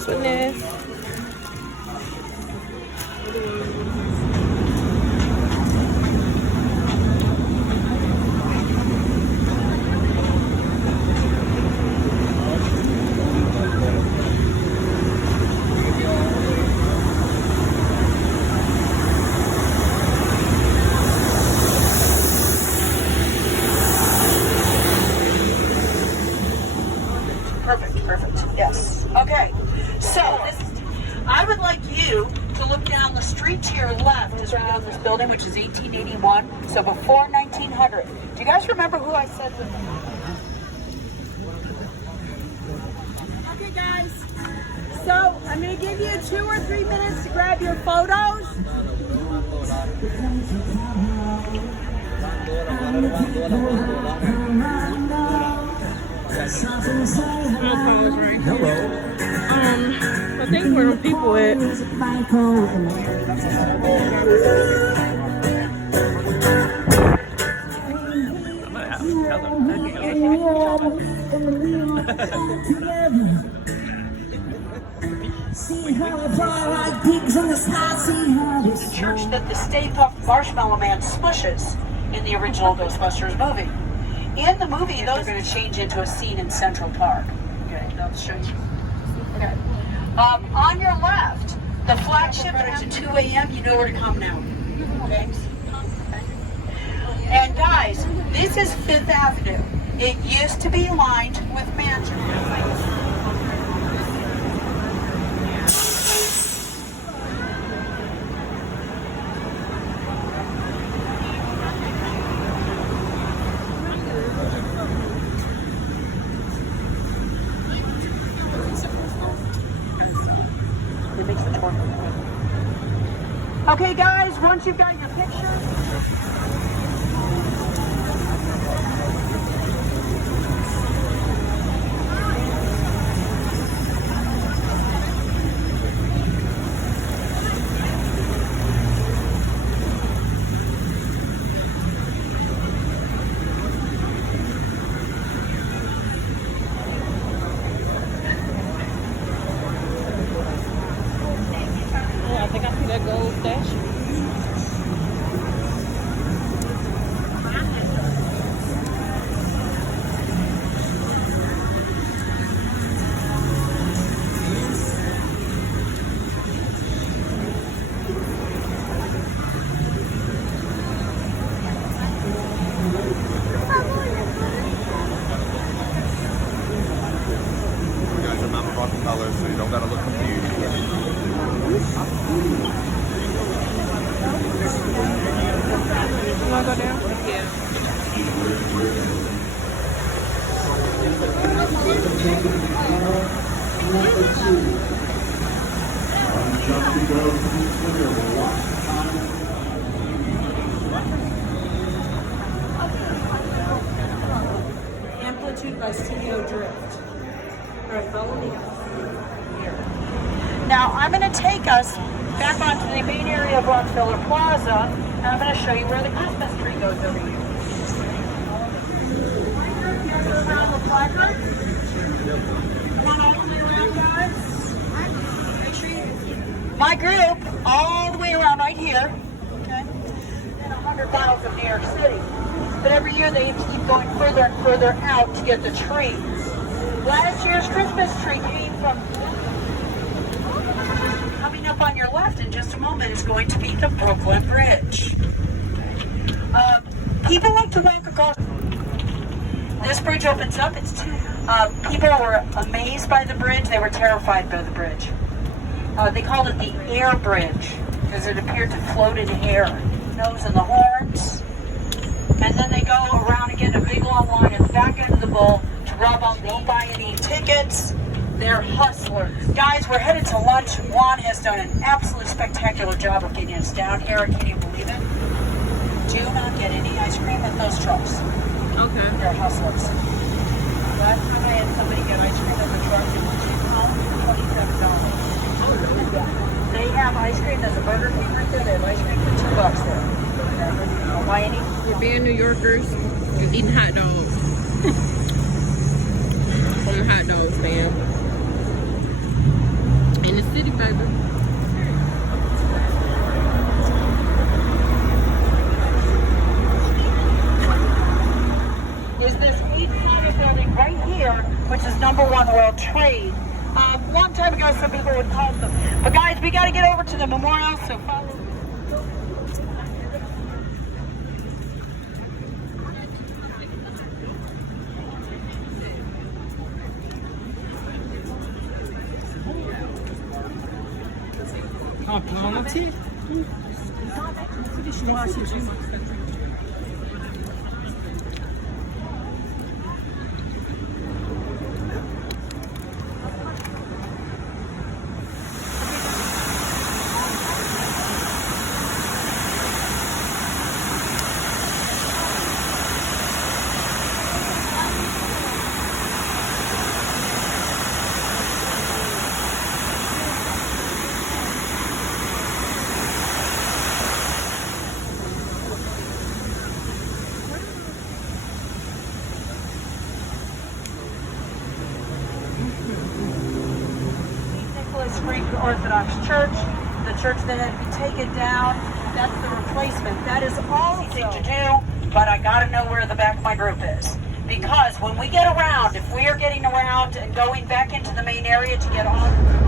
this one is. Perfect. Yes. Okay. So I would like you to look down the street to your left as we go to this building, which is 1881. So before 1900. Do you guys remember who I said was? Okay, guys. So I'm going to give you 2 or 3 minutes to grab your photos. I think where the people at. The church that the Stay Puft Marshmallow Man smushes in the original Ghostbusters movie. In the movie, those are going to change into a scene in Central Park. Okay, I'll show you. Okay. On your left, the flagship at 2 a.m., you know where to come now. Okay? And guys, this is Fifth Avenue. It used to be lined with mansions. Okay, guys, once you've got your picture. I think I see that gold statue. Guys, remember about the colors so you don't gotta look confused. You wanna go down? Yeah. Amplitude by Studio Drift. All right, follow me here. Now, I'm going to take us back onto the main area of Rockefeller Plaza, and I'm going to show you where the Christmas tree goes over here. Here's around the placard. Run all the way around, guys. My group, all the way around right here. Okay. And 100 miles of New York City. But every year they keep going further and further out to get the trees. Last year's Christmas tree came from... Coming up on your left in just a moment is going to be the Brooklyn Bridge. People like to walk across. This bridge opens up. People were amazed by the bridge. They were terrified by the bridge. They called it the air bridge because it appeared to float in air. Nose and the horns. And then they go around and get a big long line at the back end of the bowl to rub on. They don't buy any tickets. They're hustlers. Guys, we're headed to lunch. Juan has done an absolutely spectacular job of getting us down here. Can you believe it? Do not get any ice cream at those trucks. Okay. They're hustlers. Last time I had somebody get ice cream at the truck, it was $27. They have ice cream. There's a Burger King right there. They have ice cream for $2 there. Don't buy any. We're being New Yorkers. You're eating hot dogs. From the hot dog stand. city, baby. Is this 8-story building right here, which is #1 World Trade. A long time ago, some people would call them. But guys, we got to get over to the memorial, so follow. Greek Orthodox Church, the church that had to be taken down. That's the replacement. That is all easy to do, but I got to know where the back of my group is. Because when we get around, if we are getting around and going back into the main area to get on.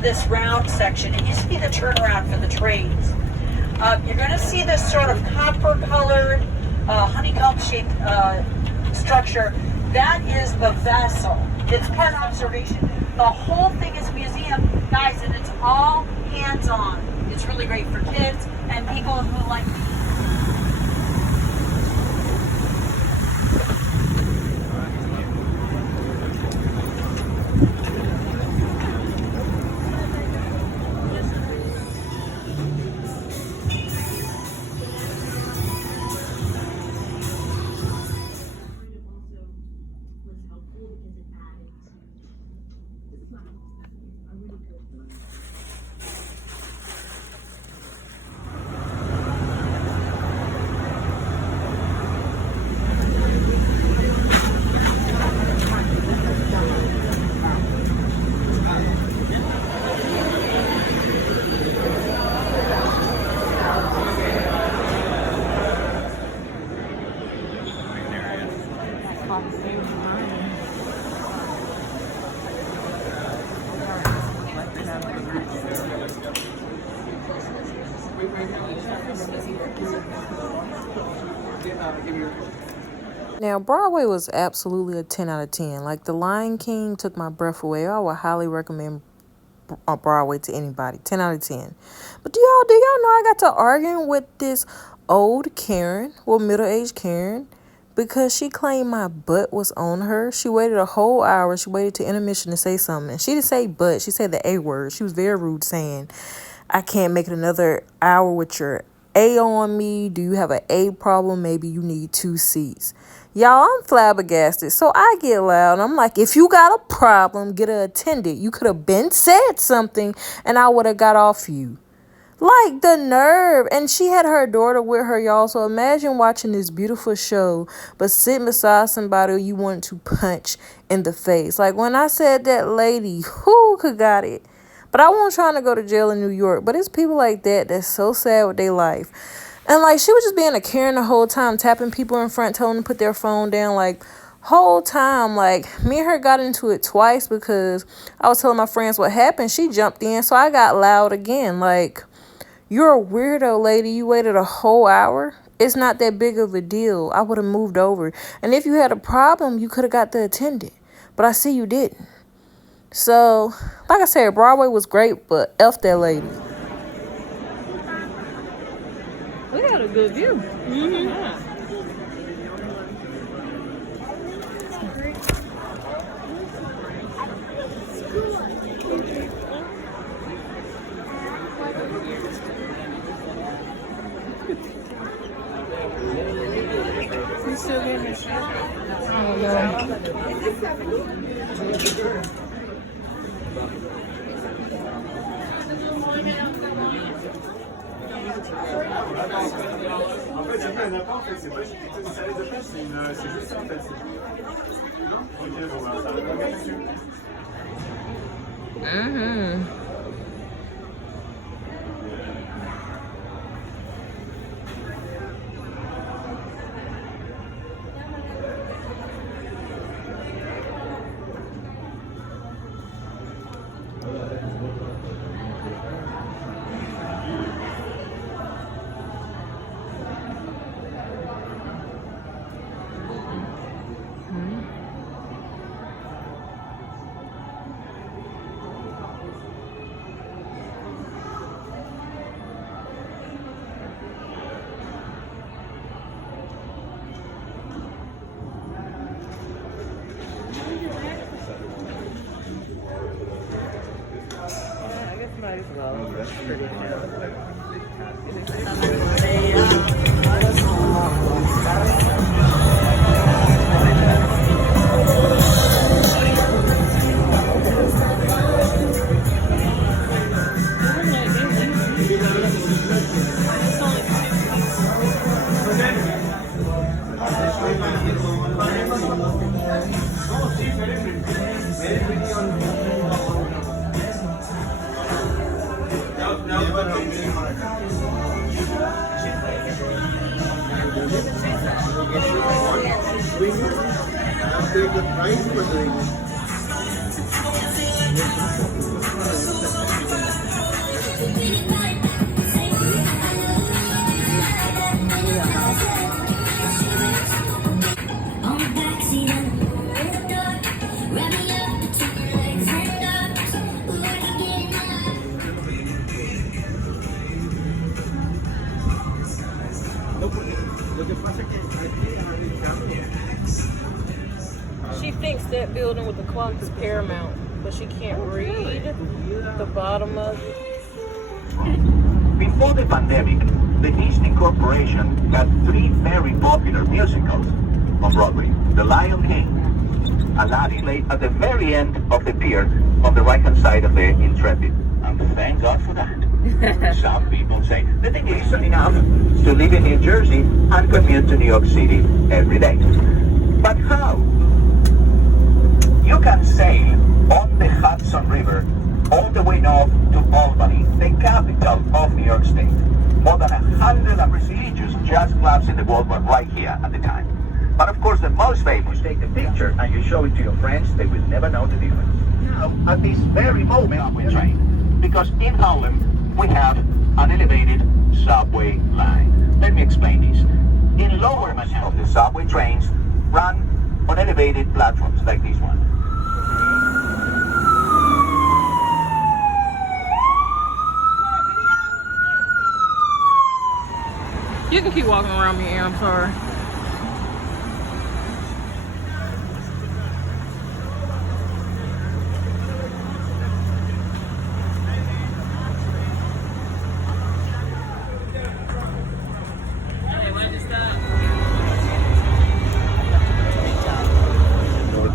This round section. It used to be the turnaround for the trains. You're going to see this sort of copper-colored, honeycomb-shaped structure. That is the vessel. It's part observation. The whole thing is museum, guys, and it's all hands-on. It's really great for kids and people who like me. Now, Broadway was absolutely a 10 out of 10. Like, The Lion King took my breath away. I would highly recommend Broadway to anybody. 10 out of 10. But do y'all know I got to arguing with this old Karen, well, middle-aged Karen, because she claimed my butt was on her. She waited a whole hour. She waited to intermission to say something. And she didn't say butt. She said the A word. She was very rude, saying, I can't make it another hour with your A on me. Do you have an A problem? Maybe you need 2 seats. Y'all, I'm flabbergasted. So I get loud. I'm like, if you got a problem, get an attendant. You could have been said something and I would have got off you. Like, the nerve. And she had her daughter with her, y'all. So imagine watching this beautiful show, but sitting beside somebody you want to punch in the face. Like, when I said that lady, who could got it? But I wasn't trying to go to jail in New York. But it's people like that that's so sad with their life. And, like, she was just being a Karen the whole time, tapping people in front, telling them to put their phone down, like, whole time. Like, me and her got into it twice because I was telling my friends what happened. She jumped in, so I got loud again. Like, you're a weirdo, lady. You waited a whole hour. It's not that big of a deal. I would have moved over. And if you had a problem, you could have got the attendant. But I see you didn't. So, like I said, Broadway was great, but F that lady. We got a good view. Mm-hmm. Yeah. You still getting the shot? Oh, no. En fait, j'ai pas un apport, en fait, c'est pas juste une salade de pêche, c'est juste ça, en fait. Ok, bon, bah, ça va pas dessus. She thinks that building with the clock is Paramount, but she can't read the bottom of it. Before the pandemic, the Disney Corporation had 3 very popular musicals on Broadway. The Lion King, Aladdin lay at the very end of the pier on the right-hand side of the Intrepid. And thank God for that. Some people say that it isn't enough to live in New Jersey and commute to New York City every day. But how? You can sail on the Hudson River all the way north to Albany, the capital of New York State. More than 100 prestigious jazz clubs in the world were right here at the time. But of course, the most famous, take the picture and you show it to your friends, they will never know the difference. Now, at this very moment, we train, because in Harlem, we have an elevated subway line. Let me explain this. In lower Manhattan, the subway trains run on elevated platforms like this one. You can keep walking around me, Aaron. I'm sorry.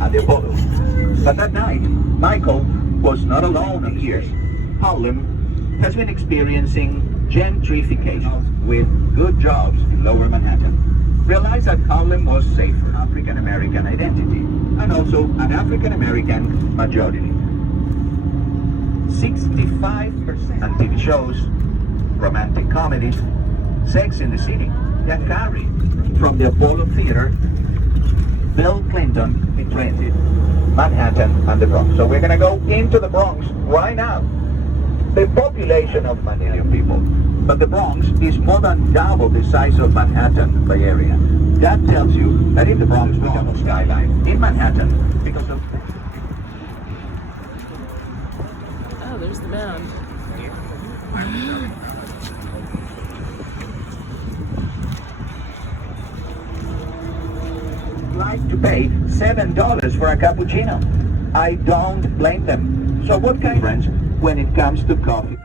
At the Apollo. But that night, Michael was not alone in years. Harlem has been experiencing gentrification with good jobs in lower Manhattan. Realized that Harlem was safe for African-American identity and also an African-American majority. 65% and TV shows, romantic comedies, Sex in the City, that carry from the Apollo Theater, Bill Clinton invented Manhattan and the Bronx. So we're going to go into the Bronx right now. The population of 1 million people, but the Bronx is more than double the size of Manhattan by area. That tells you that in the Bronx we have a skyline. In Manhattan, because of... Oh, there's the band. like to pay $7 for a cappuccino. I don't blame them. So what kind of friends when it comes to coffee?